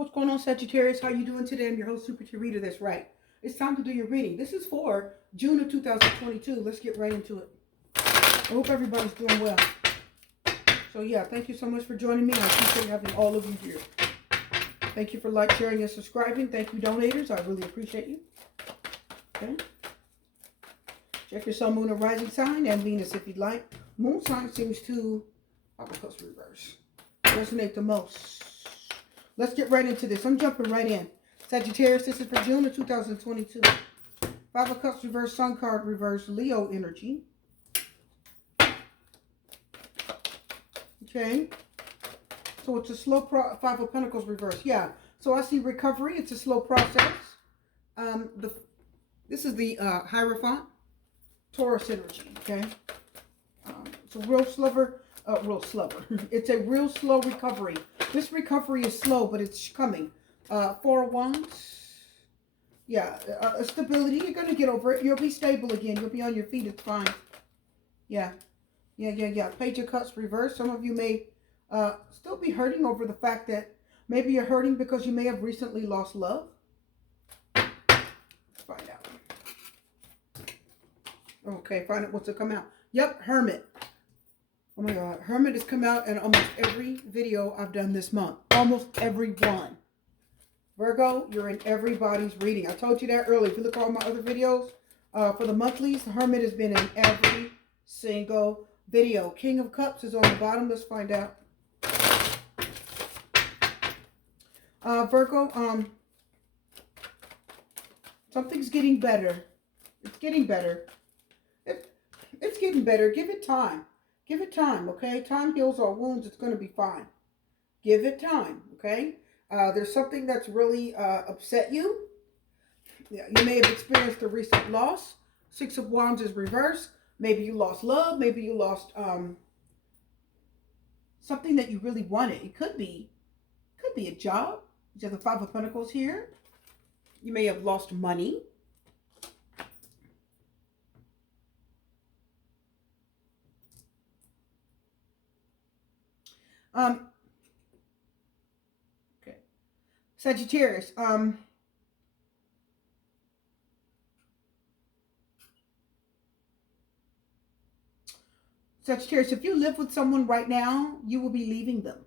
What's going on, Sagittarius? How you doing today? I'm your host, Super Reader. That's right. It's time to do your reading. This is for June of 2022. Let's get right into it. I hope everybody's doing well. So yeah, thank you so much for joining me. I appreciate having all of you here. Thank you for like, sharing, and subscribing. Thank you, donators. I really appreciate you. Okay. Check your sun, moon, and rising sign, and Venus if you'd like. Moon sign seems to, opposite reverse, resonate the most. Let's get right into this. I'm jumping right in. Sagittarius, this is for June of 2022. Five of Cups reverse, Sun card reverse, Leo energy. Okay. So it's a slow Five of Pentacles reverse. Yeah. So I see recovery. It's a slow process. This is the Hierophant, Taurus energy. Okay. It's a real slugger. It's a real slow recovery. This recovery is slow, but it's coming. Four of Wands. Yeah, stability. You're going to get over it. You'll be stable again. You'll be on your feet. It's fine. Yeah. Page of Cups reverse. Some of you may still be hurting over the fact that maybe you're hurting because you may have recently lost love. Let's find out. Okay, find out what's to come out. Yep, Hermit. Oh my God, Hermit has come out in almost every video I've done this month. Almost every one. Virgo, you're in everybody's reading. I told you that earlier. If you look at all my other videos, for the monthlies, the Hermit has been in every single video. King of Cups is on the bottom. Let's find out. Virgo, something's getting better. It's getting better. It's getting better. Give it time. Give it time, okay? Time heals all wounds. It's going to be fine. Give it time, okay? There's something that's really upset you. Yeah, you may have experienced a recent loss. Six of Wands is reversed. Maybe you lost love. Maybe you lost something that you really wanted. It could be a job. You have the Five of Pentacles here. You may have lost money. Okay. Sagittarius, Sagittarius, if you live with someone right now, you will be leaving them.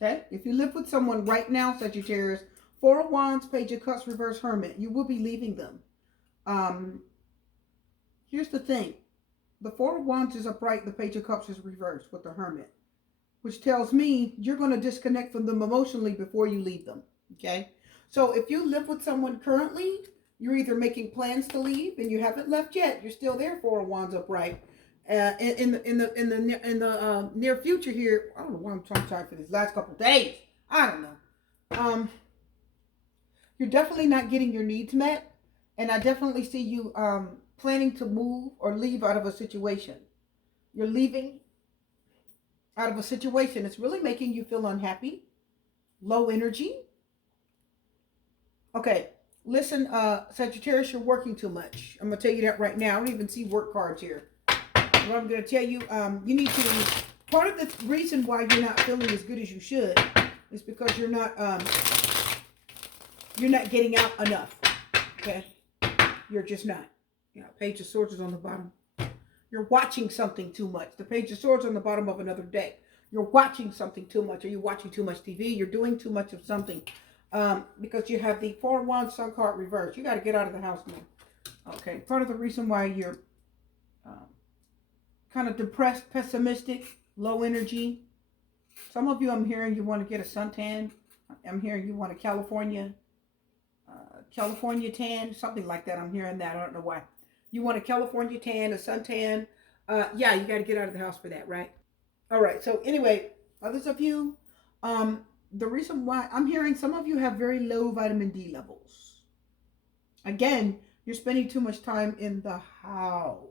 Okay? If you live with someone right now, Sagittarius, Four of Wands, Page of Cups, reverse Hermit, you will be leaving them. Here's the thing. The Four of Wands is upright, the Page of Cups is reversed with the Hermit, which tells me you're going to disconnect from them emotionally before you leave them. Okay? So if you live with someone currently, you're either making plans to leave and you haven't left yet. You're still there, Four of Wands upright. In the near future here, I don't know why I'm trying for these last couple of days. I don't know. You're definitely not getting your needs met, and I definitely see you planning to move or leave out of a situation. You're leaving out of a situation. It's really making you feel unhappy, low energy. Okay, listen, Sagittarius, you're working too much. I'm gonna tell you that right now. I don't even see work cards here. What I'm going to tell you, you need to, part of the reason why you're not feeling as good as you should is because you're not getting out enough, okay? You're just not. You know, Page of Swords is on the bottom. You're watching something too much. The Page of Swords on the bottom of another deck. You're watching something too much. Are you watching too much TV? You're doing too much of something because you have the Four of Wands, Sun card reversed. You got to get out of the house now. Okay, part of the reason why you're kind of depressed, pessimistic, low energy. Some of you, I'm hearing you want to get a suntan. I'm hearing you want a California tan, something like that. I'm hearing that. I don't know why. You want a California tan, a suntan. Yeah, you got to get out of the house for that, right? All right. So anyway, others of you, the reason why I'm hearing some of you have very low vitamin D levels. Again, you're spending too much time in the house.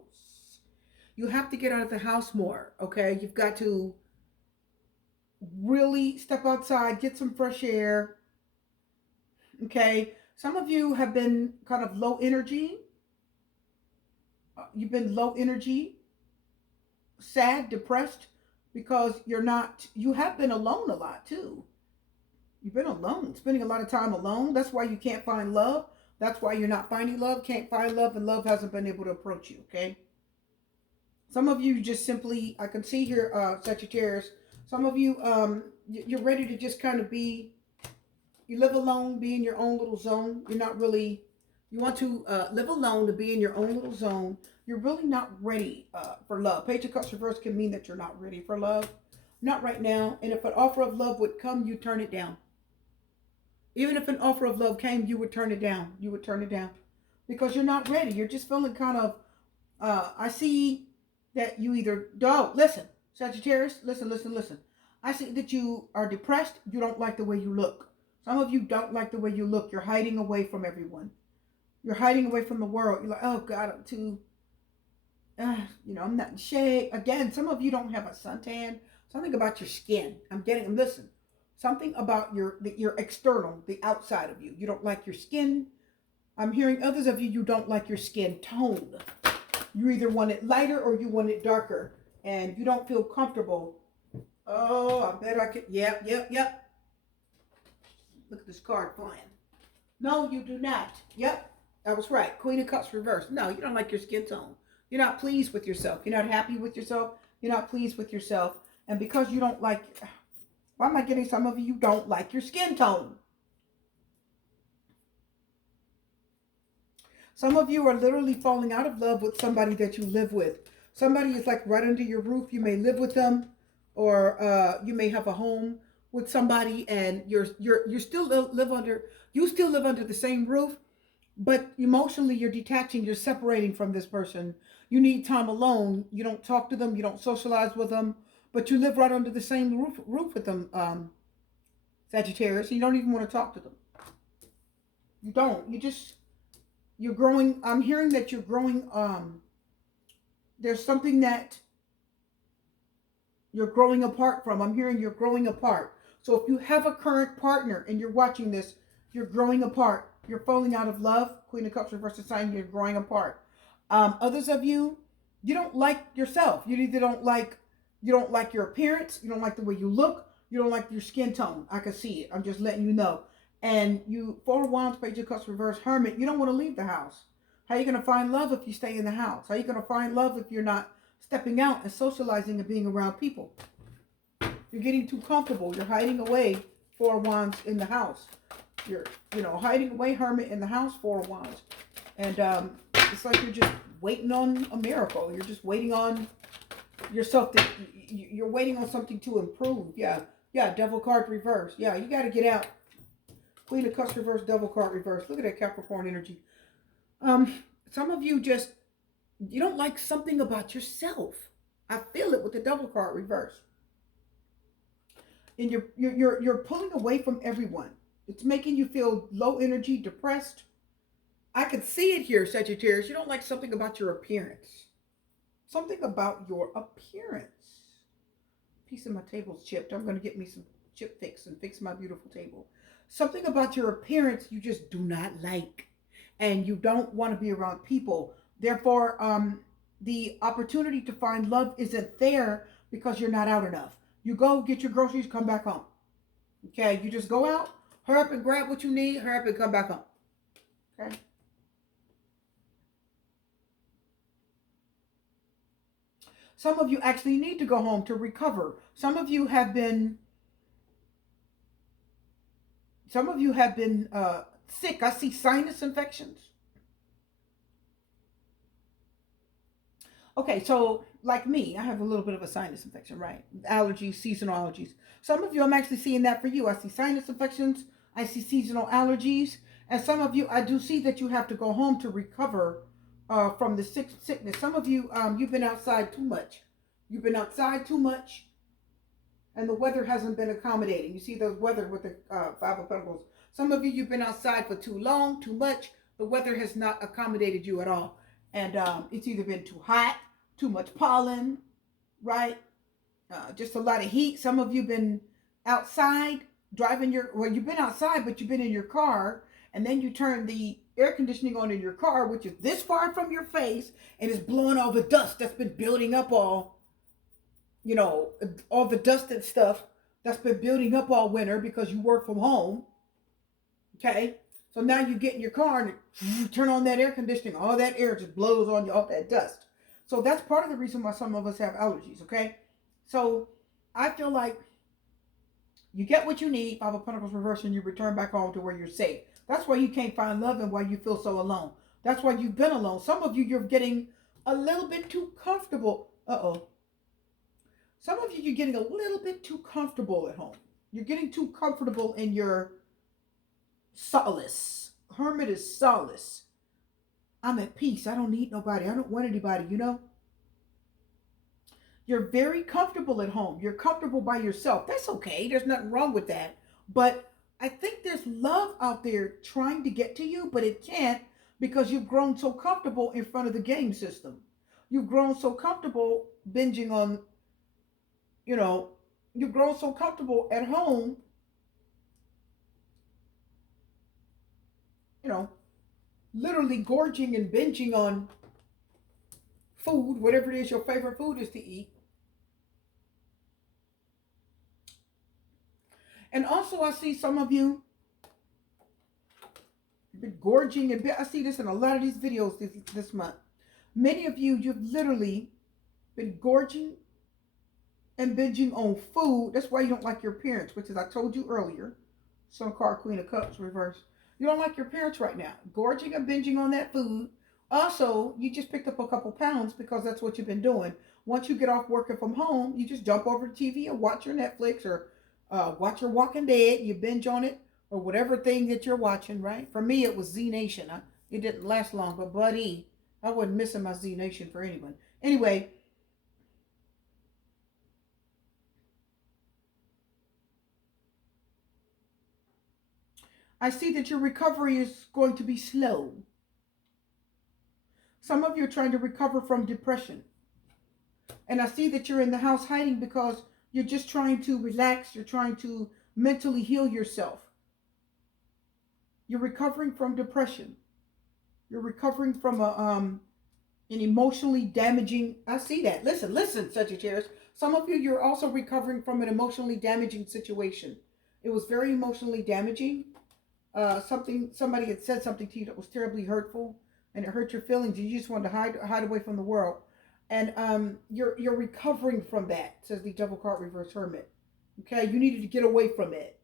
You have to get out of the house more, okay? You've got to really step outside, get some fresh air, okay? Some of you have been kind of low energy. You've been low energy, sad, depressed, because you have been alone a lot too. You've been alone, spending a lot of time alone. That's why you can't find love. That's why you're not finding love, can't find love, and love hasn't been able to approach you, okay? Some of you just simply, I can see here, Sagittarius, some of you, you're ready to just kind of be, you live alone, be in your own little zone. You're not really, you want to live alone to be in your own little zone. You're really not ready for love. Page of Cups reverse can mean that you're not ready for love. Not right now. And if an offer of love would come, you turn it down. Even if an offer of love came, you would turn it down. You would turn it down because you're not ready. You're just feeling kind of, I see that you either, don't, listen, Sagittarius, listen. I see that you are depressed. You don't like the way you look. Some of you don't like the way you look. You're hiding away from everyone. You're hiding away from the world. You're like, oh God, I'm too, I'm not in shape. Again, some of you don't have a suntan. Something about your skin. Listen, something about your external, the outside of you. You don't like your skin. I'm hearing others of you, you don't like your skin tone. You either want it lighter or you want it darker. And you don't feel comfortable. Oh, I bet I could. Yep. Look at this card flying. No, you do not. Yep, I was right. Queen of Cups reversed. No, you don't like your skin tone. You're not pleased with yourself. You're not happy with yourself. You're not pleased with yourself. And because you don't like, why am I getting some of you don't like your skin tone? Some of you are literally falling out of love with somebody that you live with. Somebody is like right under your roof. You may live with them, or you may have a home with somebody, and you still live under the same roof, but emotionally you're detaching. You're separating from this person. You need time alone. You don't talk to them. You don't socialize with them. But you live right under the same roof with them, Sagittarius. You don't even want to talk to them. You don't. You're growing. I'm hearing that you're growing. There's something that you're growing apart from. I'm hearing you're growing apart. So if you have a current partner and you're watching this, you're growing apart. You're falling out of love. Queen of Cups reverse sign. You're growing apart. Others of you, you don't like yourself. You don't like your appearance. You don't like the way you look. You don't like your skin tone. I can see it. I'm just letting you know. And you, Four of Wands, Page of Cups reverse, Hermit. You don't want to leave the house. How are you going to find love if you stay in the house? How are you going to find love if you're not stepping out and socializing and being around people? You're getting too comfortable. You're hiding away, Four of Wands in the house. You're, hiding away, Hermit in the house, Four of Wands. And it's like you're just waiting on a miracle. You're just waiting on yourself you're waiting on something to improve. Yeah, Devil card reverse. Yeah, you got to get out. Queen of Cups reverse, Devil card reverse. Look at that Capricorn energy. Some of you you don't like something about yourself. I feel it with the Devil card reverse. And you're pulling away from everyone. It's making you feel low energy, depressed. I can see it here, Sagittarius. You don't like something about your appearance. Something about your appearance. Piece of my table's chipped. I'm going to get me some chip fix and fix my beautiful table. Something about your appearance you just do not like. And you don't want to be around people. Therefore, the opportunity to find love isn't there because you're not out enough. You go get your groceries, come back home. Okay, you just go out, hurry up and grab what you need, hurry up and come back home. Okay. Some of you actually need to go home to recover. Some of you have been sick. I see sinus infections. Okay, so like me, I have a little bit of a sinus infection, right? Allergies, seasonal allergies. Some of you, I'm actually seeing that for you. I see sinus infections. I see seasonal allergies. And some of you, I do see that you have to go home to recover from the sickness. Some of you, you've been outside too much. You've been outside too much. And the weather hasn't been accommodating. You see the weather with the Five of Pentacles. Some of you, you've been outside for too long, too much. The weather has not accommodated you at all. And it's either been too hot, too much pollen, right? Just a lot of heat. Some of you been outside driving you've been outside, but you've been in your car. And then you turn the air conditioning on in your car, which is this far from your face. And it's blowing all the dust that's been building up all the dust and stuff that's been building up all winter because you work from home. Okay. So now you get in your car and you turn on that air conditioning, all that air just blows on you, all that dust. So that's part of the reason why some of us have allergies. Okay. So I feel like you get what you need, Five of Pentacles reverse, and you return back home to where you're safe. That's why you can't find love and why you feel so alone. That's why you've been alone. Some of you, you're getting a little bit too comfortable. Uh-oh. Some of you, you're getting a little bit too comfortable at home. You're getting too comfortable in your solace. Hermit is solace. I'm at peace. I don't need nobody. I don't want anybody, you know? You're very comfortable at home. You're comfortable by yourself. That's okay. There's nothing wrong with that. But I think there's love out there trying to get to you, but it can't because you've grown so comfortable in front of the game system. You've grown so comfortable binging on, you know, you've grown so comfortable at home, you know, literally gorging and binging on food, whatever it is your favorite food is to eat. And also, I see some of you been gorging, and I see this in a lot of these videos this month. Many of you, you've literally been gorging and binging on food. That's why you don't like your parents, which is I told you earlier. Sun card, Queen of Cups, reverse. You don't like your parents right now. Gorging and binging on that food. Also, you just picked up a couple pounds because that's what you've been doing. Once you get off working from home, you just jump over to TV and watch your Netflix or watch your Walking Dead. You binge on it or whatever thing that you're watching, right? For me, it was Z Nation. It didn't last long, but buddy, I wasn't missing my Z Nation for anyone. Anyway, I see that your recovery is going to be slow. Some of you are trying to recover from depression. And I see that you're in the house hiding because you're just trying to relax. You're trying to mentally heal yourself. You're recovering from depression. You're recovering from an emotionally damaging. I see that. Listen, Sagittarius. Some of you, you're also recovering from an emotionally damaging situation. It was very emotionally damaging. Somebody had said something to you that was terribly hurtful, and it hurt your feelings. You just wanted to hide away from the world, and you're recovering from that. Says the Devil card, reverse Hermit. Okay, you needed to get away from it,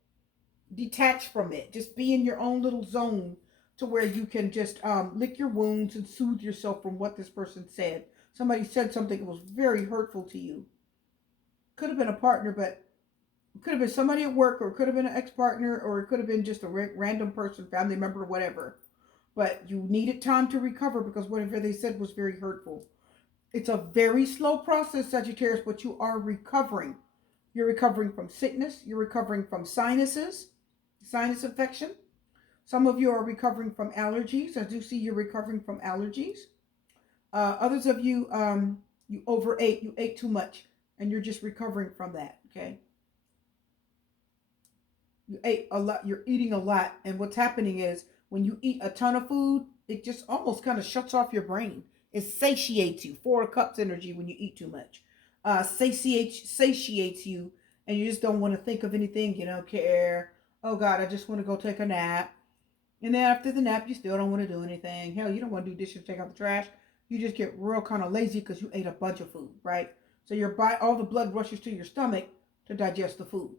detach from it, just be in your own little zone to where you can just lick your wounds and soothe yourself from what this person said. Somebody said something that was very hurtful to you. Could have been a partner, but it could have been somebody at work, or it could have been an ex-partner, or it could have been just a random person, family member, whatever. But you needed time to recover because whatever they said was very hurtful. It's a very slow process, Sagittarius, but you are recovering. You're recovering from sickness. You're recovering from sinus infection. Some of you are recovering from allergies. I do see you're recovering from allergies. Others of you, you overate. You ate too much, and you're just recovering from that, okay? You ate a lot. You're eating a lot. And what's happening is when you eat a ton of food, it just almost kind of shuts off your brain. It satiates you. 4 of Cups energy when you eat too much. Satiates you, and you just don't want to think of anything. You don't care. Oh, God, I just want to go take a nap. And then after the nap, you still don't want to do anything. Hell, you don't want to do dishes, take out the trash. You just get real kind of lazy because you ate a bunch of food, right? So all the blood rushes to your stomach to digest the food.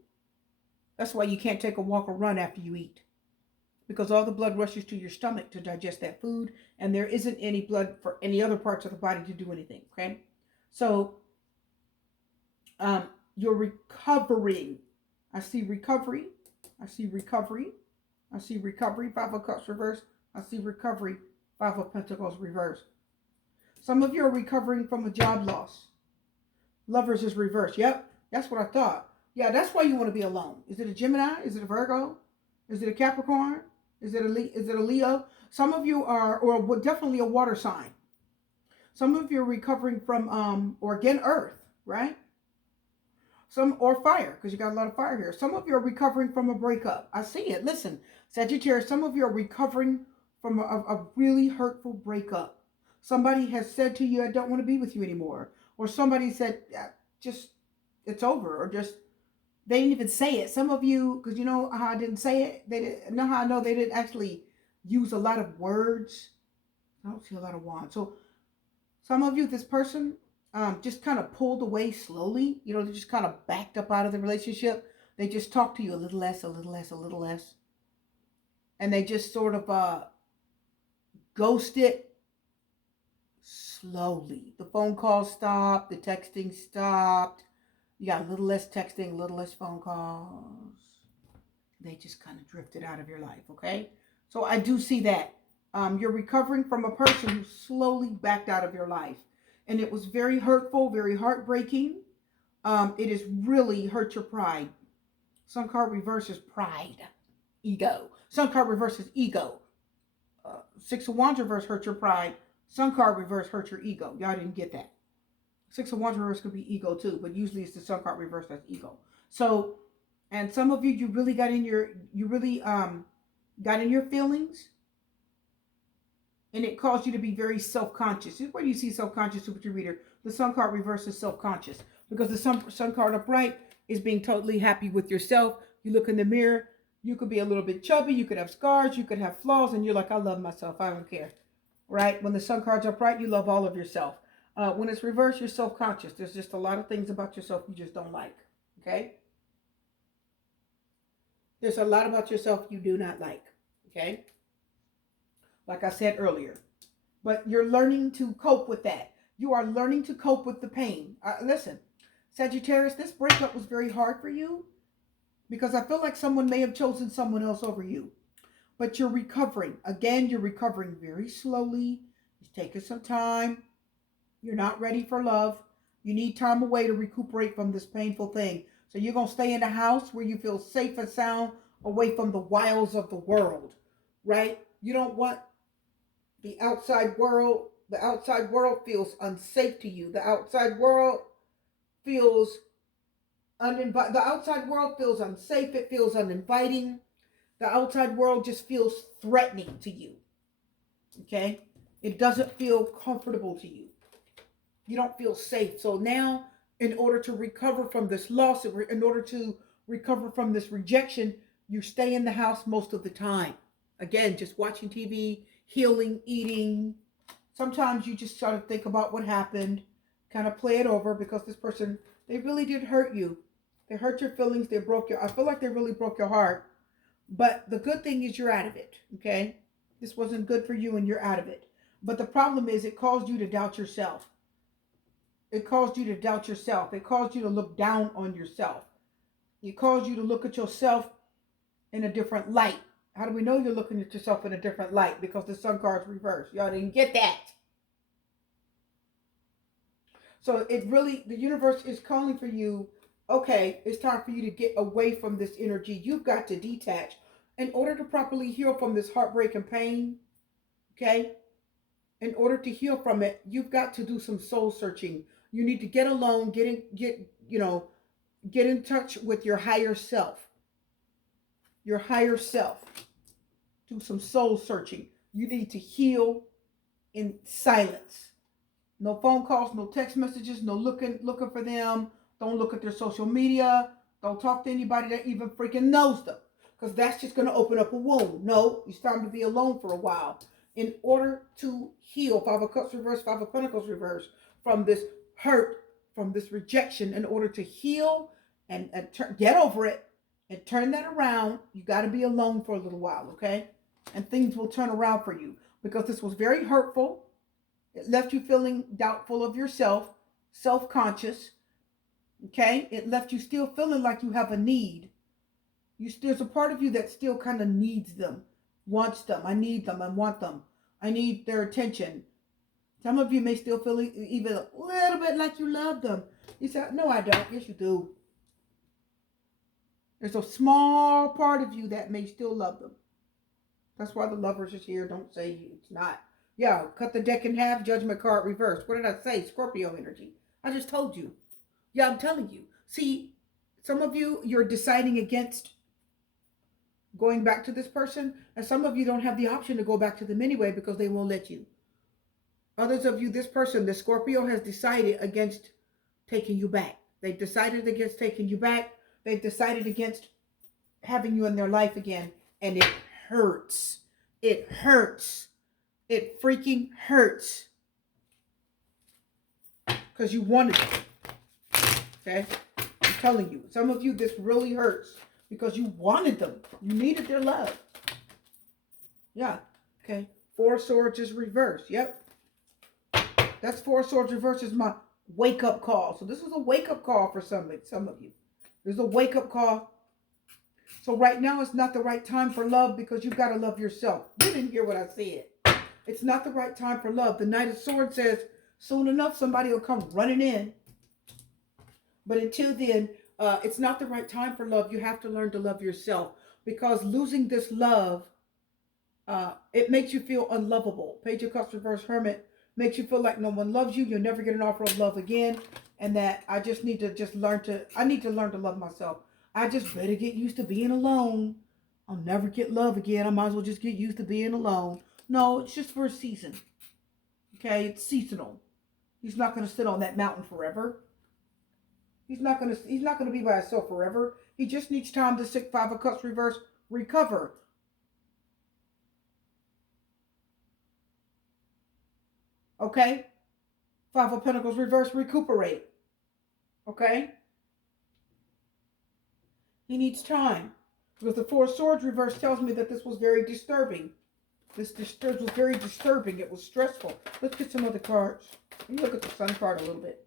That's why you can't take a walk or run after you eat, because all the blood rushes to your stomach to digest that food, and there isn't any blood for any other parts of the body to do anything, okay? So you're recovering. I see recovery. I see recovery. I see recovery. 5 of Cups reverse. I see recovery. 5 of Pentacles reverse. Some of you are recovering from a job loss. Lovers is reversed. Yep, that's what I thought. Yeah, that's why you want to be alone. Is it a Gemini? Is it a Virgo? Is it a Capricorn? Is it a Leo? Some of you are, or definitely a water sign. Some of you are recovering from, or again, Earth, right? Or fire, because you got a lot of fire here. Some of you are recovering from a breakup. I see it. Listen, Sagittarius, some of you are recovering from a really hurtful breakup. Somebody has said to you, I don't want to be with you anymore. Or somebody said, just, it's over. Or just, They didn't even say it. Some of you, because you know how I didn't say it, they didn't know how I know they didn't actually use a lot of words. I don't see a lot of wands. So some of you, this person just kind of pulled away slowly. You know, they just kind of backed up out of the relationship. They just talked to you a little less, a little less, a little less. And they just sort of ghosted slowly. The phone calls stopped, the texting stopped. You got a little less texting, a little less phone calls. They just kind of drifted out of your life, okay? So I do see that. You're recovering from a person who slowly backed out of your life. And it was very hurtful, very heartbreaking. It has really hurt your pride. Sun card reverses pride, ego. Sun card reverses ego. Six of Wands reverse hurt your pride. Sun card reverse hurt your ego. Y'all didn't get that. Six of Wands reverse could be ego too, but usually it's the Sun card reverse that's ego. So, and some of you, you really got in your feelings, and it caused you to be very self-conscious. This is where you see self-conscious with your reader. The Sun card reverse is self-conscious because the Sun card upright is being totally happy with yourself. You look in the mirror, you could be a little bit chubby, you could have scars, you could have flaws, and you're like, I love myself, I don't care. Right? When the Sun card's upright, you love all of yourself. When it's reversed, you're self-conscious. There's just a lot of things about yourself you just don't like. Okay? There's a lot about yourself you do not like. Okay? Like I said earlier. But you're learning to cope with that. You are learning to cope with the pain. Listen, Sagittarius, this breakup was very hard for you because I feel like someone may have chosen someone else over you. But you're recovering. Again, you're recovering very slowly. It's taking some time. You're not ready for love. You need time away to recuperate from this painful thing. So you're going to stay in the house where you feel safe and sound, away from the wiles of the world, right? You don't want the outside world. The outside world feels unsafe to you. The outside world feels uninviting. The outside world feels unsafe. It feels uninviting. The outside world just feels threatening to you. Okay? It doesn't feel comfortable to you. You don't feel safe. So now, in order to recover from this loss, in order to recover from this rejection, you stay in the house most of the time. Again, just watching TV, healing, eating. Sometimes you just sort of think about what happened, kind of play it over because this person, they really did hurt you. They hurt your feelings. They broke your, I feel like they really broke your heart. But the good thing is you're out of it, okay? This wasn't good for you and you're out of it. But the problem is it caused you to doubt yourself. It caused you to doubt yourself. It caused you to look down on yourself. It caused you to look at yourself in a different light. How do we know you're looking at yourself in a different light? Because the Sun card's reversed. Y'all didn't get that. So it really, the universe is calling for you, okay, it's time for you to get away from this energy. You've got to detach. In order to properly heal from this heartbreak and pain, okay, in order to heal from it, you've got to do some soul searching. You need to get alone, get in touch with your higher self. Your higher self. Do some soul searching. You need to heal in silence. No phone calls, no text messages, no looking for them. Don't look at their social media. Don't talk to anybody that even freaking knows them. Because that's just going to open up a wound. No, it's time to be alone for a while. In order to heal, Five of Cups reverse, Five of Pentacles reverse, from this hurt, from this rejection, in order to heal and get over it and turn that around, you got to be alone for a little while, okay? And things will turn around for you because this was very hurtful. It left you feeling doubtful of yourself, self-conscious, okay? It left you still feeling like you have a need. There's a part of you that still kind of needs them, wants them. I need them. I want them. I need their attention. Some of you may still feel even a little bit like you love them. You say, no, I don't. Yes, you do. There's a small part of you that may still love them. That's why the Lovers is here. Don't say it's not. Yeah, cut the deck in half, Judgment card reversed. What did I say? Scorpio energy. I just told you. Yeah, I'm telling you. See, some of you, you're deciding against going back to this person, and some of you don't have the option to go back to them anyway because they won't let you. Others of you, this person, the Scorpio, has decided against taking you back. They decided against taking you back They've decided against having you in their life again. And it hurts. It hurts. It freaking hurts. Because you wanted it. Okay? I'm telling you. Some of you, this really hurts. Because you wanted them. You needed their love. Yeah. Okay. 4 of Swords is reversed. Yep. That's 4 of Swords reversed is my wake-up call. So this is a wake-up call for some of you. There's a wake-up call. So right now it's not the right time for love because you've got to love yourself. You didn't hear what I said. It's not the right time for love. The Knight of Swords says soon enough somebody will come running in. But until then, it's not the right time for love. You have to learn to love yourself because losing this love, it makes you feel unlovable. Page of Cups reverse Hermit makes you feel like no one loves you. You'll never get an offer of love again. And that I just need to I need to learn to love myself. I just better get used to being alone. I'll never get love again. I might as well just get used to being alone. No, it's just for a season. Okay, it's seasonal. He's not going to sit on that mountain forever. He's not going to be by himself forever. He just needs time to 5 of Cups reverse recover. Okay? 5 of Pentacles reverse recuperate. Okay? He needs time. Because the 4 of Swords reverse tells me that this was very disturbing. This was very disturbing. It was stressful. Let's get some other cards. Let me look at the Sun card a little bit.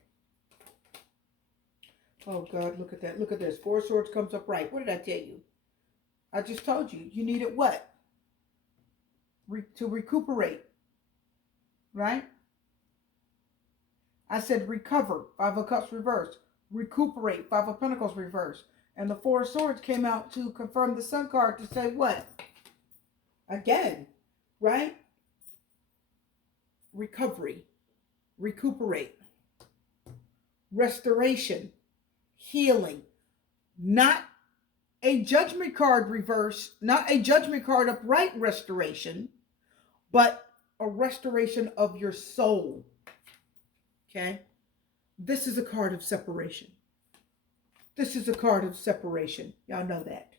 Oh, God, look at that. Look at this. 4 of Swords comes up right. What did I tell you? I just told you. You needed what? To recuperate. Right? I said recover. 5 of Cups reverse. Recuperate. 5 of Pentacles reverse. And the 4 of Swords came out to confirm the Sun card to say what? Again. Right? Recovery. Recuperate. Restoration. Healing. Not a Judgment card reverse. Not a Judgment card upright restoration. But a restoration of your soul. Okay? This is a card of separation. This is a card of separation. Y'all know that.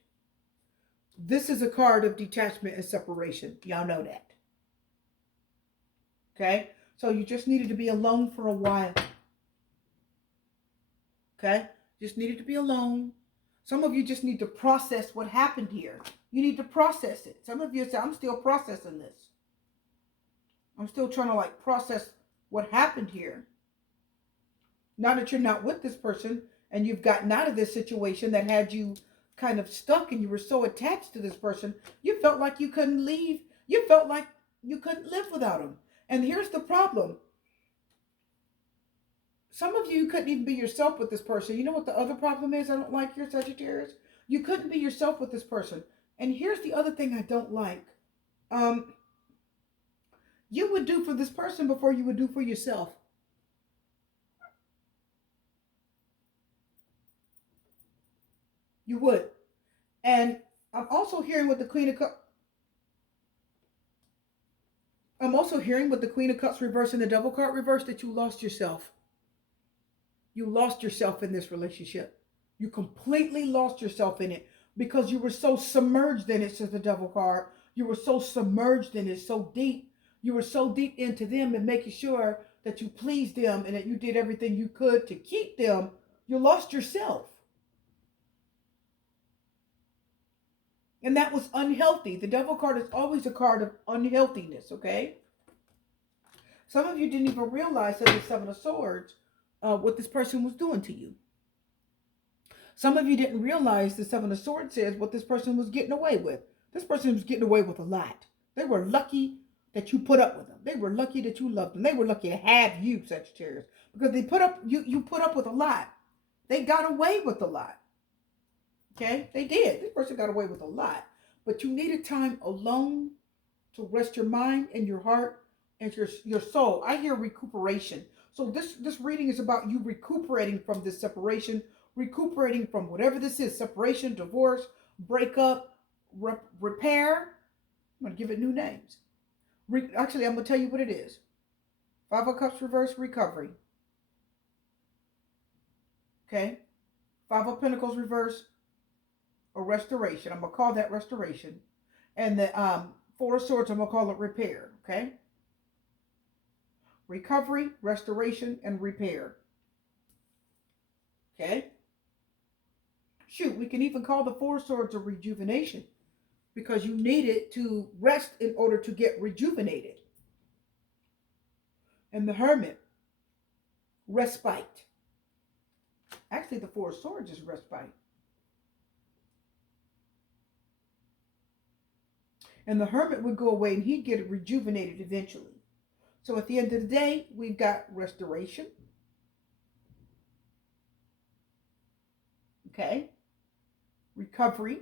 This is a card of detachment and separation. Y'all know that. Okay? So you just needed to be alone for a while. Okay? Just needed to be alone. Some of you just need to process what happened here. You need to process it. Some of you say, I'm still processing this. I'm still trying to process what happened here. Now that you're not with this person and you've gotten out of this situation that had you kind of stuck and you were so attached to this person, you felt like you couldn't leave. You felt like you couldn't live without him. And here's the problem. Some of you couldn't even be yourself with this person. You know what the other problem is I don't like here, Sagittarius? You couldn't be yourself with this person. And here's the other thing I don't like. You would do for this person before you would do for yourself. You would. And I'm also hearing with the Queen of Cups. I'm also hearing with the Queen of Cups reverse and the Devil card reverse that you lost yourself. You lost yourself in this relationship. You completely lost yourself in it because you were so submerged in it, says the Devil card. You were so submerged in it, so deep. You were so deep into them and making sure that you pleased them and that you did everything you could to keep them. You lost yourself. And that was unhealthy. The Devil card is always a card of unhealthiness, okay? Some of you didn't even realize that the 7 of Swords, what this person was doing to you. Some of you didn't realize the 7 of Swords says what this person was getting away with. This person was getting away with a lot. They were lucky that you put up with them. They were lucky that you loved them. They were lucky to have you, Sagittarius, because they put up you put up with a lot. They got away with a lot. Okay? They did. This person got away with a lot. But you needed time alone to rest your mind and your heart and your soul. I hear recuperation. So this reading is about you recuperating from this separation, recuperating from whatever this is, separation, divorce, breakup, repair. I'm going to give it new names. Actually, I'm going to tell you what it is. 5 of Cups reverse, recovery. Okay? Five of Pentacles reverse, or restoration. I'm going to call that restoration. And the Four of Swords, I'm going to call it repair. Okay? Recovery, restoration, and repair. Okay? Shoot, we can even call the Four of Swords a rejuvenation, because you needed to rest in order to get rejuvenated. And the Hermit, respite. Actually, the Four of Swords is respite. And the Hermit would go away and he'd get rejuvenated eventually. So at the end of the day, we've got restoration. Okay? Recovery.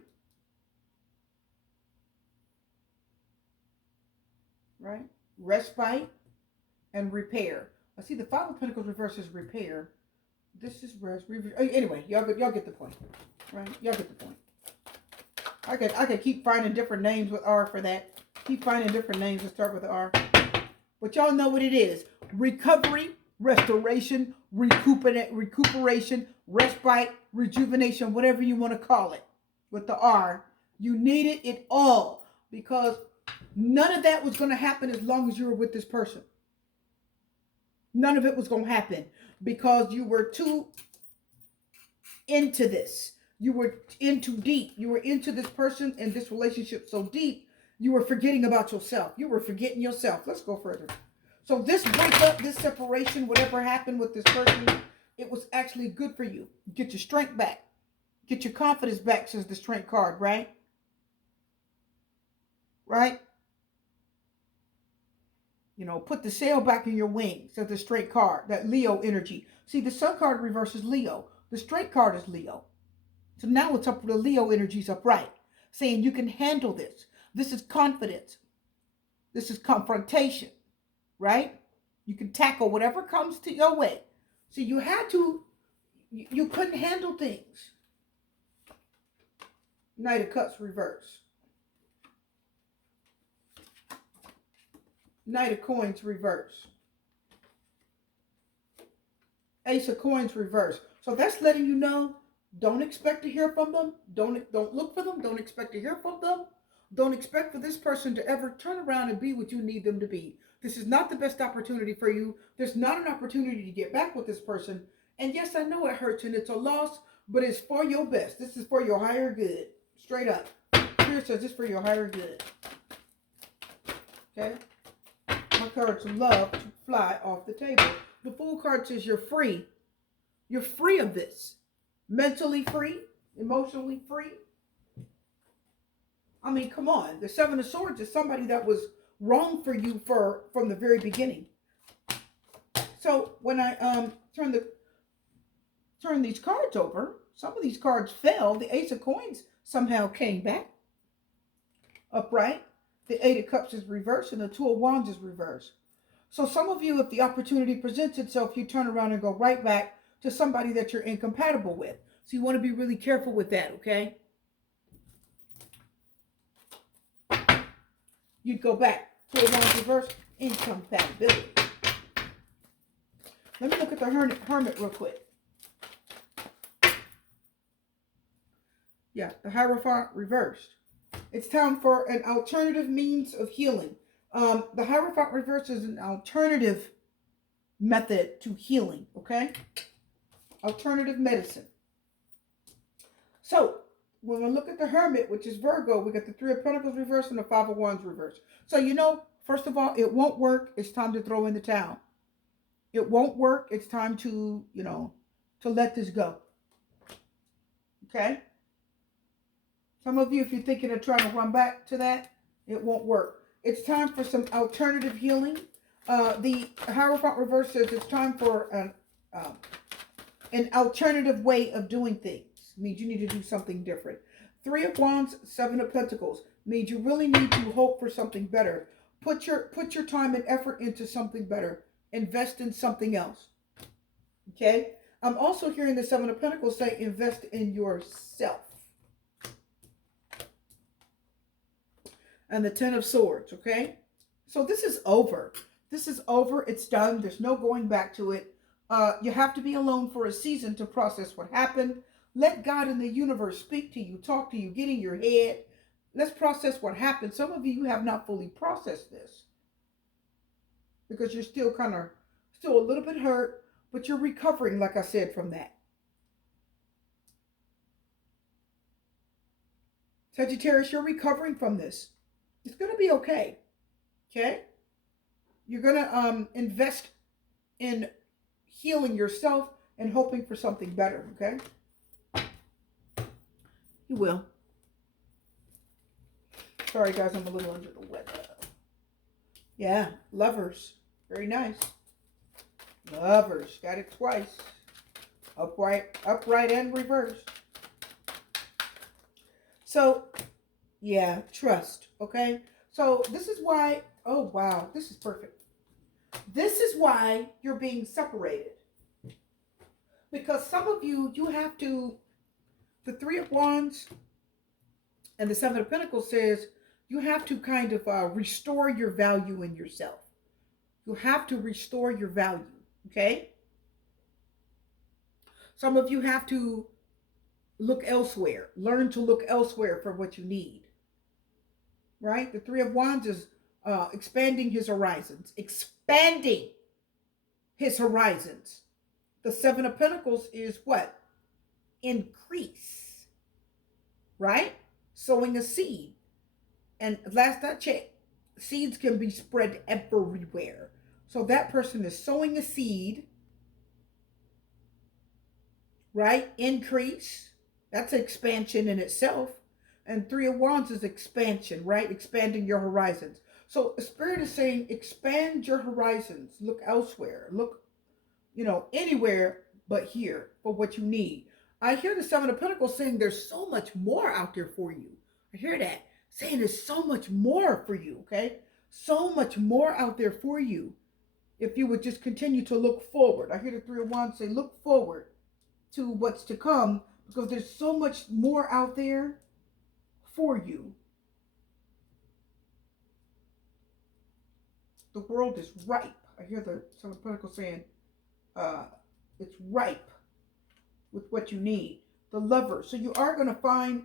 Right? Respite and repair. I see the Five of Pentacles reverse is repair. This is anyway, y'all get the point. Right? Y'all get the point. I could keep finding different names with R for that. Keep finding different names that start with R. But y'all know what it is. Recovery, restoration, recuperation, respite, rejuvenation, whatever you want to call it. With the R. You needed it all. Because none of that was going to happen as long as you were with this person. None of it was going to happen. Because you were too into this. You were in too deep. You were into this person and this relationship so deep, you were forgetting about yourself. You were forgetting yourself. Let's go further. So this breakup, this separation, whatever happened with this person, it was actually good for you. Get your strength back. Get your confidence back, says the Strength card, right? Right? You know, put the sail back in your wings, says the Strength card, that Leo energy. See, the Sun card reverses Leo. The Strength card is Leo. So now it's up for the Leo energies upright, saying you can handle this. This is confidence. This is confrontation, right? You can tackle whatever comes to your way. So you you couldn't handle things. Knight of Cups reverse. Knight of Coins reverse. Ace of Coins reverse. So that's letting you know, don't expect to hear from them. Don't look for them. Don't expect to hear from them. Don't expect for this person to ever turn around and be what you need them to be. This is not the best opportunity for you. There's not an opportunity to get back with this person. And yes, I know it hurts and it's a loss, but it's for your best. This is for your higher good. Straight up. Here says this for your higher good. Okay? My cards love to fly off the table. The Fool card says you're free. You're free of this. Mentally free, emotionally free. I mean, come on. The Seven of Swords is somebody that was wrong for you from the very beginning. So when I turn these cards over, some of these cards fell. The Ace of Coins somehow came back upright. The Eight of Cups is reversed and the Two of Wands is reversed. So some of you, if the opportunity presents itself, you turn around and go right back to somebody that you're incompatible with. So you want to be really careful with that, okay? You'd go back to a Wands reverse, incompatibility. Let me look at the Hermit real quick. Yeah, the Hierophant reversed. It's time for an alternative means of healing. The Hierophant reverse is an alternative method to healing, okay? Alternative medicine. So, when we look at the Hermit, which is Virgo, we got the Three of Pentacles reversed and the Five of Wands reversed. So, you know, first of all, it won't work. It's time to throw in the towel. It won't work. It's time to, to let this go. Okay? Some of you, if you're thinking of trying to run back to that, it won't work. It's time for some alternative healing. The Hierophant reverse says it's time for an alternative way of doing things. Means you need to do something different. Three of Wands, Seven of Pentacles means you really need to hope for something better. Put your time and effort into something better. Invest in something else. Okay? I'm also hearing the Seven of Pentacles say invest in yourself. And the Ten of Swords, okay? So this is over. This is over. It's done. There's no going back to it. You have to be alone for a season to process what happened. Let God in the universe speak to you, talk to you, get in your head. Let's process what happened. Some of you have not fully processed this because you're still still a little bit hurt, but you're recovering, like I said, from that. Sagittarius, you're recovering from this. It's going to be okay. Okay? You're going to invest in healing yourself and hoping for something better. Okay? You will. Sorry, guys, I'm a little under the weather. Yeah, lovers. Very nice. Lovers. Got it twice. Upright and reversed. So, yeah, trust. Okay? So, this is why, oh, wow, this is perfect. This is why you're being separated. Because some of you, you have to, the Three of Wands and the Seven of Pentacles says, you have to kind of restore your value in yourself. You have to restore your value, okay? Some of you have to look elsewhere. Learn to look elsewhere for what you need, right? The Three of Wands is expanding his horizons. Expanding his horizons. The Seven of Pentacles is what? Increase, right? Sowing a seed. And last I checked, seeds can be spread everywhere. So that person is sowing a seed, right? Increase. That's expansion in itself. And Three of Wands is expansion, right? Expanding your horizons. So Spirit is saying, expand your horizons. Look elsewhere. Look, anywhere but here for what you need. I hear the Seven of Pentacles saying there's so much more out there for you. I hear that. Saying there's so much more for you, okay? So much more out there for you. If you would just continue to look forward. I hear the Three of Wands say, look forward to what's to come, because there's so much more out there for you. The world is ripe. I hear the Seven of Pentacles saying, it's ripe with what you need. The Lover. So you are going to find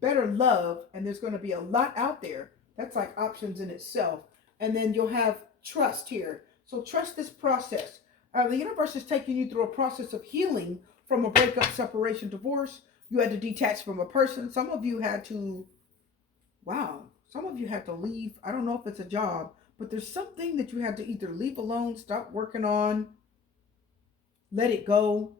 better love, and there's going to be a lot out there. That's like options in itself. And then you'll have trust here. So trust this process. The universe is taking you through a process of healing from a breakup, separation, divorce. You had to detach from a person. Some of you had to, some of you had to leave. I don't know if it's a job, but there's something that you had to either leave alone, stop working on, let it go.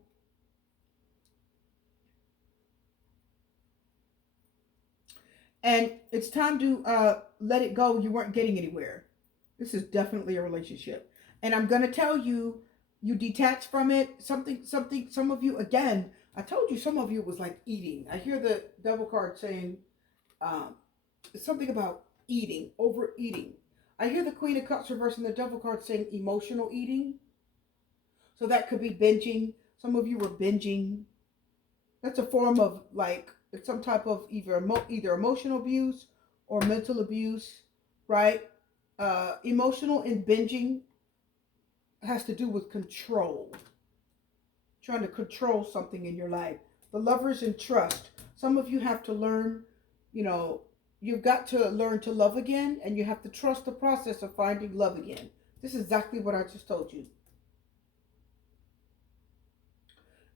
And it's time to let it go. You weren't getting anywhere. This is definitely a relationship. And I'm going to tell you, you detach from it. Some of you, again, I told you some of you was like eating. I hear the Devil card saying something about eating, overeating. I hear the Queen of Cups reversed and the Devil card saying emotional eating. So that could be binging. Some of you were binging. That's a form of like some type of either emotional abuse or mental abuse, right? Emotional and binging has to do with control. Trying to control something in your life. The Lovers in trust. Some of you have to learn, you've got to learn to love again, and you have to trust the process of finding love again. This is exactly what I just told you.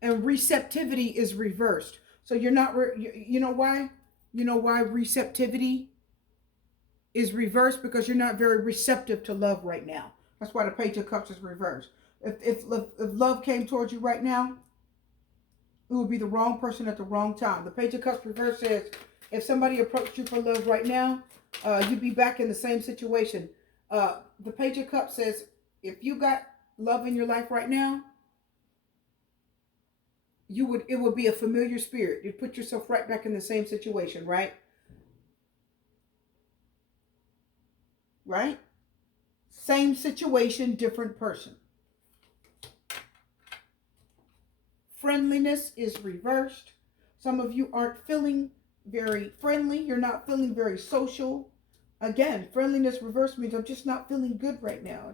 And receptivity is reversed. So you're not, you know why? You know why receptivity is reversed? Because you're not very receptive to love right now. That's why the Page of Cups is reversed. If love came towards you right now, it would be the wrong person at the wrong time. The Page of Cups reversed says, if somebody approached you for love right now, you'd be back in the same situation. The Page of Cups says, if you got love in your life right now, it would be a familiar spirit. You'd put yourself right back in the same situation, right? Right? Same situation, different person. Friendliness is reversed. Some of you aren't feeling very friendly. You're not feeling very social. Again, friendliness reversed means I'm just not feeling good right now.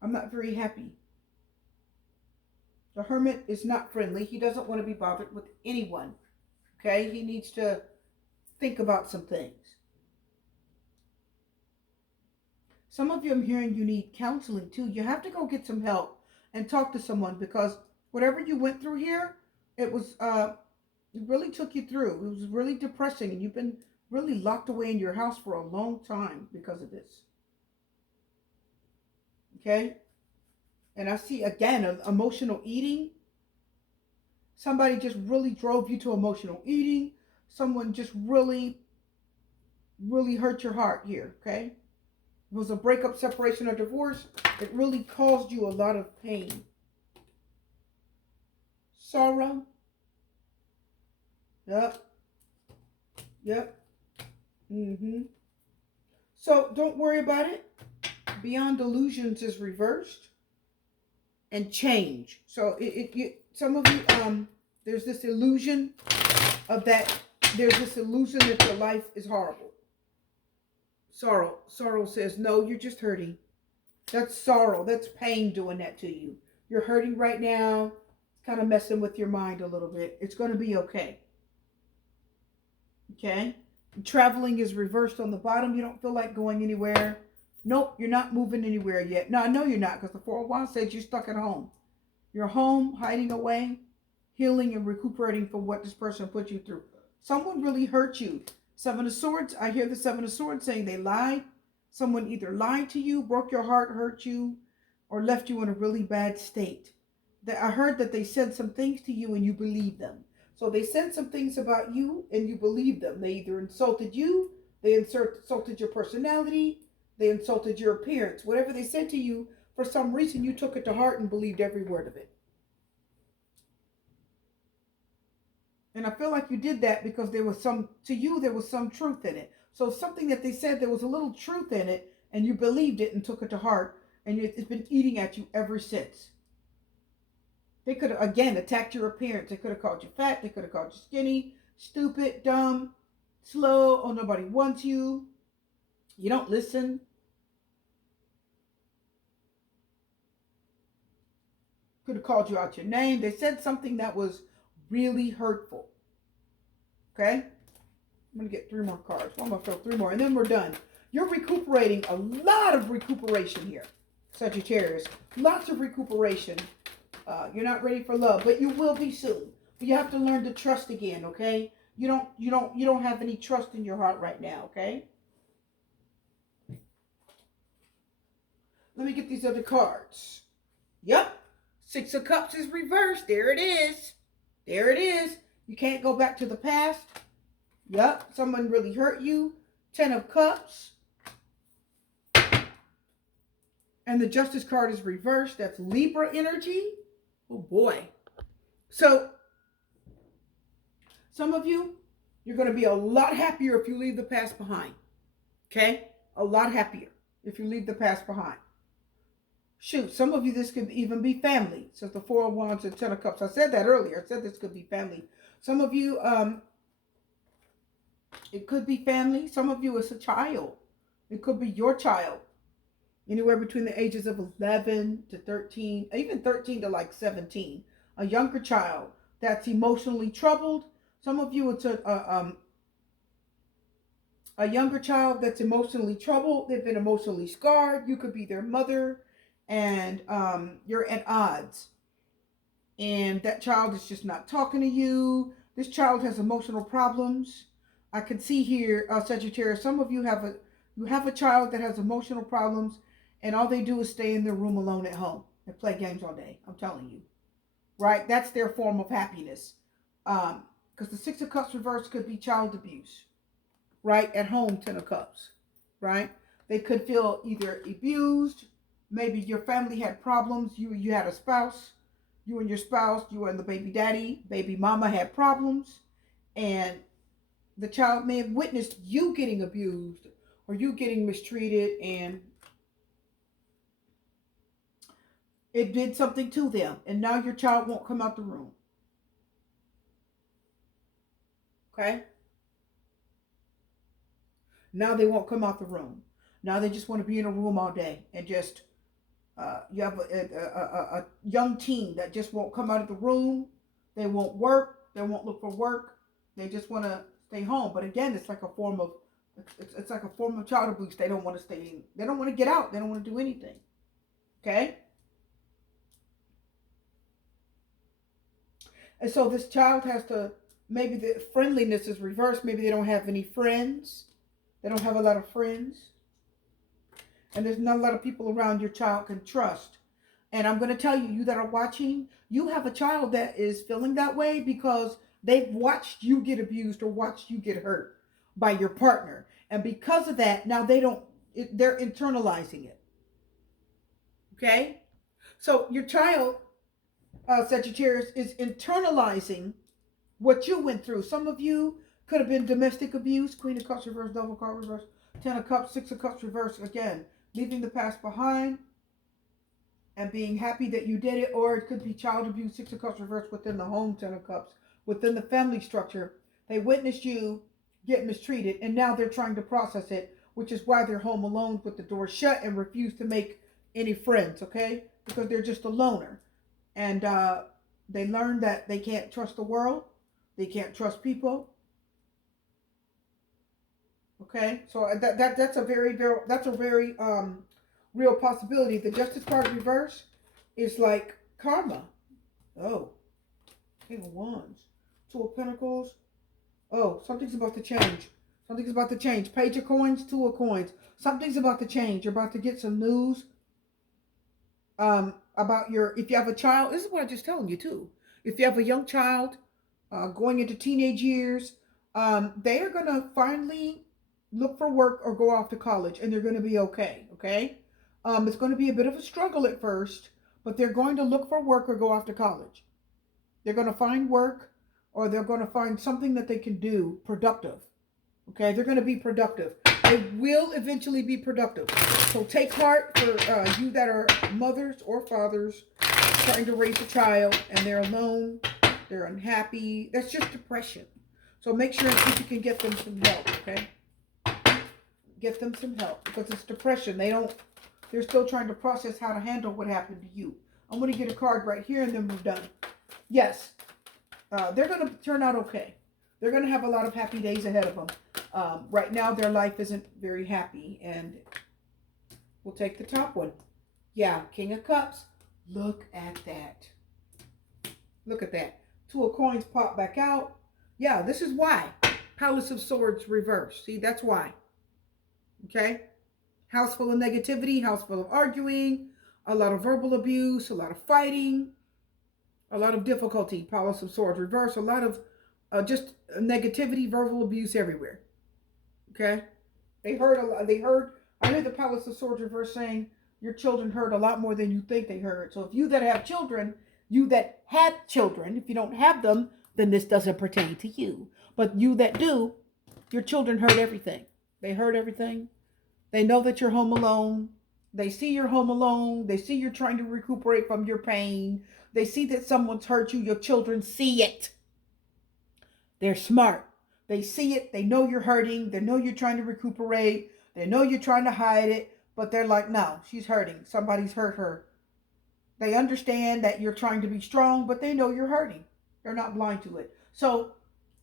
I'm not very happy. The Hermit is not friendly. He doesn't want to be bothered with anyone. Okay? He needs to think about some things. Some of you, I'm hearing you need counseling too. You have to go get some help and talk to someone, because whatever you went through here, it was it really took you through. It was really depressing, and you've been really locked away in your house for a long time because of this. Okay? And I see again emotional eating. Somebody just really drove you to emotional eating. Someone just really, really hurt your heart here. Okay? It was a breakup, separation, or divorce. It really caused you a lot of pain. Sorrow. Yep. Yep. So don't worry about it. Beyond delusions is reversed. And change. So some of you, there's this illusion of that. There's this illusion that your life is horrible. Sorrow says, no, you're just hurting. That's sorrow. That's pain doing that to you. You're hurting right now. It's kind of messing with your mind a little bit. It's going to be okay. Okay? Traveling is reversed on the bottom. You don't feel like going anywhere. Nope, you're not moving anywhere yet. No, I know you're not, because the 4 of Wands says you're stuck at home. You're home, hiding away, healing and recuperating from what this person put you through. Someone really hurt you. 7 of Swords, I hear the 7 of Swords saying they lied. Someone either lied to you, broke your heart, hurt you, or left you in a really bad state. I heard that they said some things to you and you believed them. So they said some things about you and you believed them. They either insulted you, they insulted your personality, they insulted your appearance. Whatever they said to you, for some reason you took it to heart and believed every word of it. And I feel like you did that because there was some truth in it. So something that they said, there was a little truth in it, and you believed it and took it to heart, and it's been eating at you ever since. They could have, again, attacked your appearance. They could have called you fat. They could have called you skinny, stupid, dumb, slow. Oh, nobody wants you. You don't listen. Could have called you out your name. They said something that was really hurtful. Okay? I'm going to get 3 more cards. I'm going to fill 3 more, and then we're done. You're recuperating. A lot of recuperation here, Sagittarius. Lots of recuperation. You're not ready for love, but you will be soon. But you have to learn to trust again, okay? You don't have any trust in your heart right now, okay? Let me get these other cards. Yep. 6 of Cups is reversed. There it is. There it is. You can't go back to the past. Yep. Someone really hurt you. 10 of Cups. And the Justice card is reversed. That's Libra energy. Oh boy. So, some of you, you're going to be a lot happier if you leave the past behind. Okay? A lot happier if you leave the past behind. Shoot, some of you, this could even be family. So the 4 of Wands and 10 of Cups. I said that earlier. I said this could be family. Some of you, it could be family. Some of you, it's a child. It could be your child. Anywhere between the ages of 11 to 13, even 13 to like 17. A younger child that's emotionally troubled. Some of you, it's a younger child that's emotionally troubled. They've been emotionally scarred. You could be their mother, and you're at odds. And that child is just not talking to you. This child has emotional problems. I can see here, Sagittarius, some of you have a child that has emotional problems, and all they do is stay in their room alone at home and play games all day. I'm telling you. Right? That's their form of happiness. Because the 6 of Cups reverse could be child abuse. Right? At home, 10 of Cups. Right? They could feel either abused. Maybe your family had problems. You had a spouse. You and your spouse, you and the baby daddy, baby mama had problems. And the child may have witnessed you getting abused or you getting mistreated, and it did something to them. And now your child won't come out the room. Okay? Now they won't come out the room. Now they just want to be in a room all day and just You have a young teen that just won't come out of the room. They won't work. They won't look for work. They just want to stay home. But again, it's like a form of it's like a form of child abuse. They don't want to stay. They don't want to get out. They don't want to do anything. Okay. And so this child has to, maybe the friendliness is reversed. Maybe they don't have any friends. They don't have a lot of friends. And there's not a lot of people around your child can trust. And I'm going to tell you, you that are watching, you have a child that is feeling that way because they've watched you get abused or watched you get hurt by your partner. And because of that, now they're internalizing it. Okay? So your child, Sagittarius, is internalizing what you went through. Some of you could have been domestic abuse, Queen of Cups reverse, double card reverse, Ten of Cups, Six of Cups reverse again, leaving the past behind and being happy that you did it. Or it could be child abuse, Six of Cups reverse within the home, Ten of Cups, within the family structure. They witnessed you get mistreated and now they're trying to process it, which is why they're home alone with the door shut and refuse to make any friends, okay? Because they're just a loner. And they learn that they can't trust the world. They can't trust people. Okay, so that's a very real possibility. The Justice card reverse is like karma. Oh, King of Wands, Two of Pentacles. Oh, something's about to change. Something's about to change. Page of Coins, Two of Coins. Something's about to change. You're about to get some news about if you have a child. This is what I'm just telling you too. If you have a young child going into teenage years, they are going to finally look for work or go off to college, and they're going to be okay. Okay. It's going to be a bit of a struggle at first, but they're going to look for work or go off to college. They're going to find work, or they're going to find something that they can do productive. Okay, they're going to be productive. They will eventually be productive. So take heart for you that are mothers or fathers trying to raise a child and they're alone, they're unhappy. That's just depression. So make sure that you can get them some help, okay? Get them some help because it's depression. They're still trying to process how to handle what happened to you. I'm going to get a card right here and then we're done. Yes, they're going to turn out okay. They're going to have a lot of happy days ahead of them. Right now, their life isn't very happy. And we'll take the top one. Yeah, King of Cups. Look at that. Look at that. Two of Coins pop back out. Yeah, this is why. Palace of Swords reverse. See, that's why. Okay? House full of negativity, house full of arguing, a lot of verbal abuse, a lot of fighting, a lot of difficulty. Palace of Swords reverse. A lot of just negativity, verbal abuse everywhere. Okay? They heard a lot. I heard the Palace of Swords reverse saying your children heard a lot more than you think they heard. So if you that have children, you that had children, if you don't have them, then this doesn't pertain to you. But you that do, your children heard everything. They heard everything. They know that you're home alone. They see you're home alone. They see you're trying to recuperate from your pain. They see that someone's hurt you. Your children see it. They're smart. They see it. They know you're hurting. They know you're trying to recuperate. They know you're trying to hide it. But they're like, no, she's hurting. Somebody's hurt her. They understand that you're trying to be strong, but they know you're hurting. They're not blind to it. So,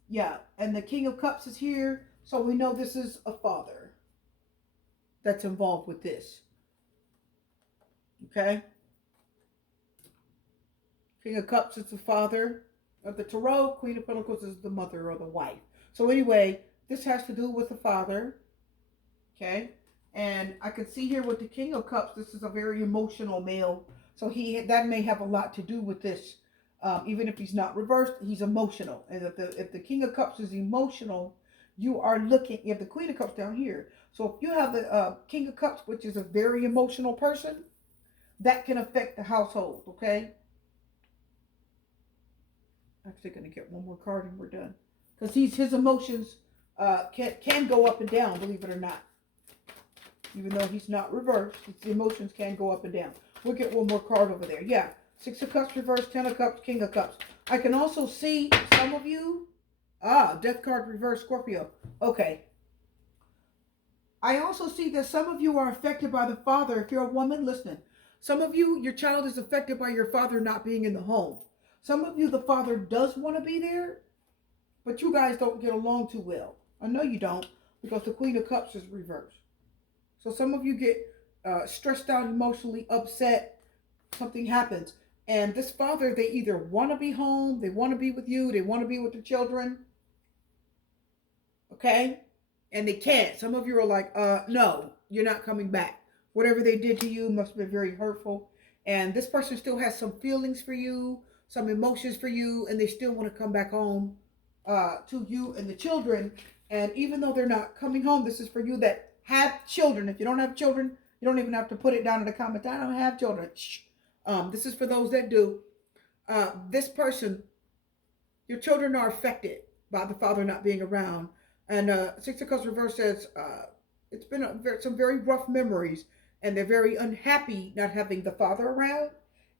yeah. And the King of Cups is here. So we know this is a father that's involved with this. Okay? King of Cups is the father of the Tarot. Queen of Pentacles is the mother or the wife. So anyway, this has to do with the father. Okay? And I can see here with the King of Cups, this is a very emotional male. So that may have a lot to do with this. Even if he's not reversed, he's emotional. And if the King of Cups is emotional, you have the Queen of Cups down here. So if you have the King of Cups, which is a very emotional person, that can affect the household, okay? I'm actually going to get one more card and we're done. Because his emotions can go up and down, believe it or not. Even though he's not reversed, his emotions can go up and down. We'll get one more card over there. Yeah, Six of Cups reversed, Ten of Cups, King of Cups. I can also see some of you. Death card reversed, Scorpio. Okay. I also see that some of you are affected by the father. If you're a woman, listen. Some of you, your child is affected by your father not being in the home. Some of you, the father does want to be there, but you guys don't get along too well. I know you don't, because the Queen of Cups is reversed. So some of you get stressed out, emotionally upset. Something happens. And this father, they either want to be home, they want to be with you, they want to be with the children. Okay? And they can't. Some of you are like, no, you're not coming back. Whatever they did to you must have been very hurtful. And this person still has some feelings for you, some emotions for you, and they still want to come back home to you and the children. And even though they're not coming home, this is for you that have children. If you don't have children, you don't even have to put it down in the comments. I don't have children. This is for those that do. This person, your children are affected by the father not being around. And Six of Cups reverse says it's been some very rough memories, and they're very unhappy not having the father around.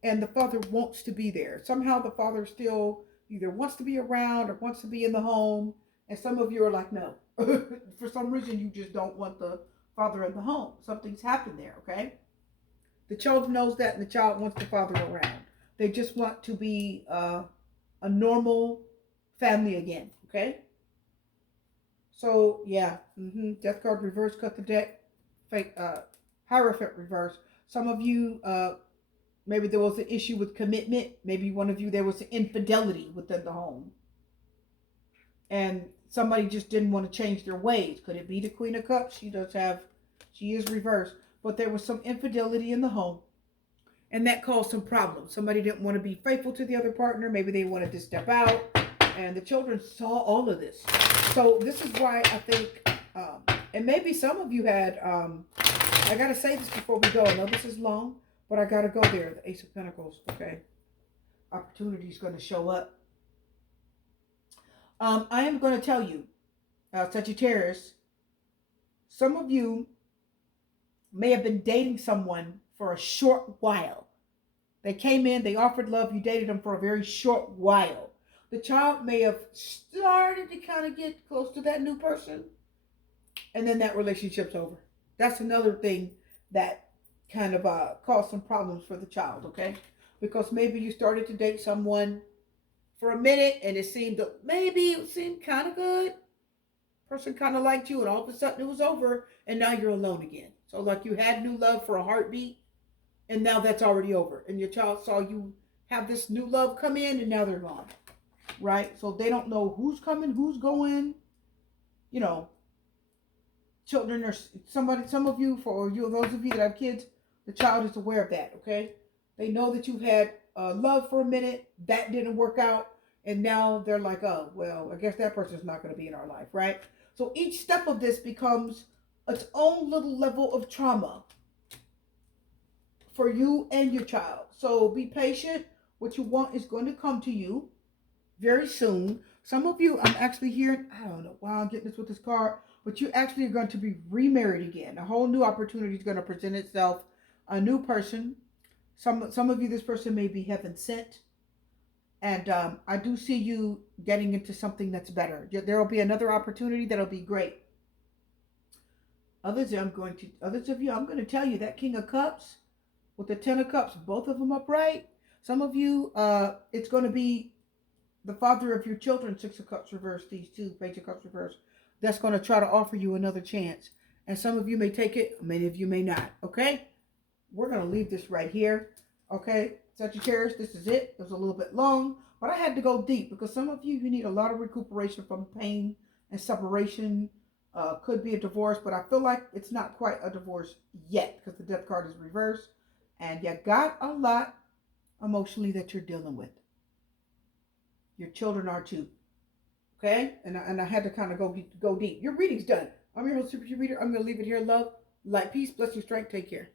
And the father wants to be there. Somehow the father still either wants to be around or wants to be in the home. And some of you are like, no. For some reason, you just don't want the father in the home. Something's happened there, okay? The child knows that, and the child wants the father around. They just want to be a normal family again, okay? So, yeah. Death card reverse, cut the deck. Fake, Hierophant reverse. Some of you, maybe there was an issue with commitment. Maybe one of you, there was an infidelity within the home. And somebody just didn't want to change their ways. Could it be the Queen of Cups? She is reversed. But there was some infidelity in the home. And that caused some problems. Somebody didn't want to be faithful to the other partner. Maybe they wanted to step out. And the children saw all of this. So this is why I think, and maybe some of you had, I got to say this before we go. I know this is long, but I got to go there. The Ace of Pentacles, okay. Opportunity is going to show up. I am going to tell you, Sagittarius, some of you may have been dating someone for a short while. They came in, they offered love, you dated them for a very short while. The child may have started to kind of get close to that new person, and then that relationship's over. That's another thing that kind of caused some problems for the child, okay? Because maybe you started to date someone for a minute, and it seemed kind of good. Person kind of liked you, and all of a sudden it was over, and now you're alone again. So like you had new love for a heartbeat, and now that's already over. And your child saw you have this new love come in, and now they're gone. Right? So they don't know who's coming, who's going. You know, children are some of you, those of you that have kids, the child is aware of that, okay? They know that you've had love for a minute, that didn't work out, and now they're like, oh, well, I guess that person's not going to be in our life, right? So each step of this becomes its own little level of trauma for you and your child. So be patient. What you want is going to come to you very soon. Some of you, I'm actually hearing, I don't know why I'm getting this with this card, but you actually are going to be remarried again. A whole new opportunity is going to present itself. A new person. Some of you, this person may be heaven sent. And I do see you getting into something that's better. There will be another opportunity that'll be great. Others of you, I'm going to tell you that King of Cups with the Ten of Cups, both of them upright. Some of you, it's going to be the father of your children, Six of Cups reverse, these two, Page of Cups reverse, that's going to try to offer you another chance. And some of you may take it, many of you may not, okay? We're going to leave this right here, okay? Sagittarius, this is it. It was a little bit long, but I had to go deep because some of you need a lot of recuperation from pain and separation. Could be a divorce, but I feel like it's not quite a divorce yet because the Death card is reversed. And you got a lot emotionally that you're dealing with. Your children are too. Okay? And I had to kind of go deep. Your reading's done. I'm your host, Super Reader. I'm going to leave it here. Love, light, peace, blessing, strength. Take care.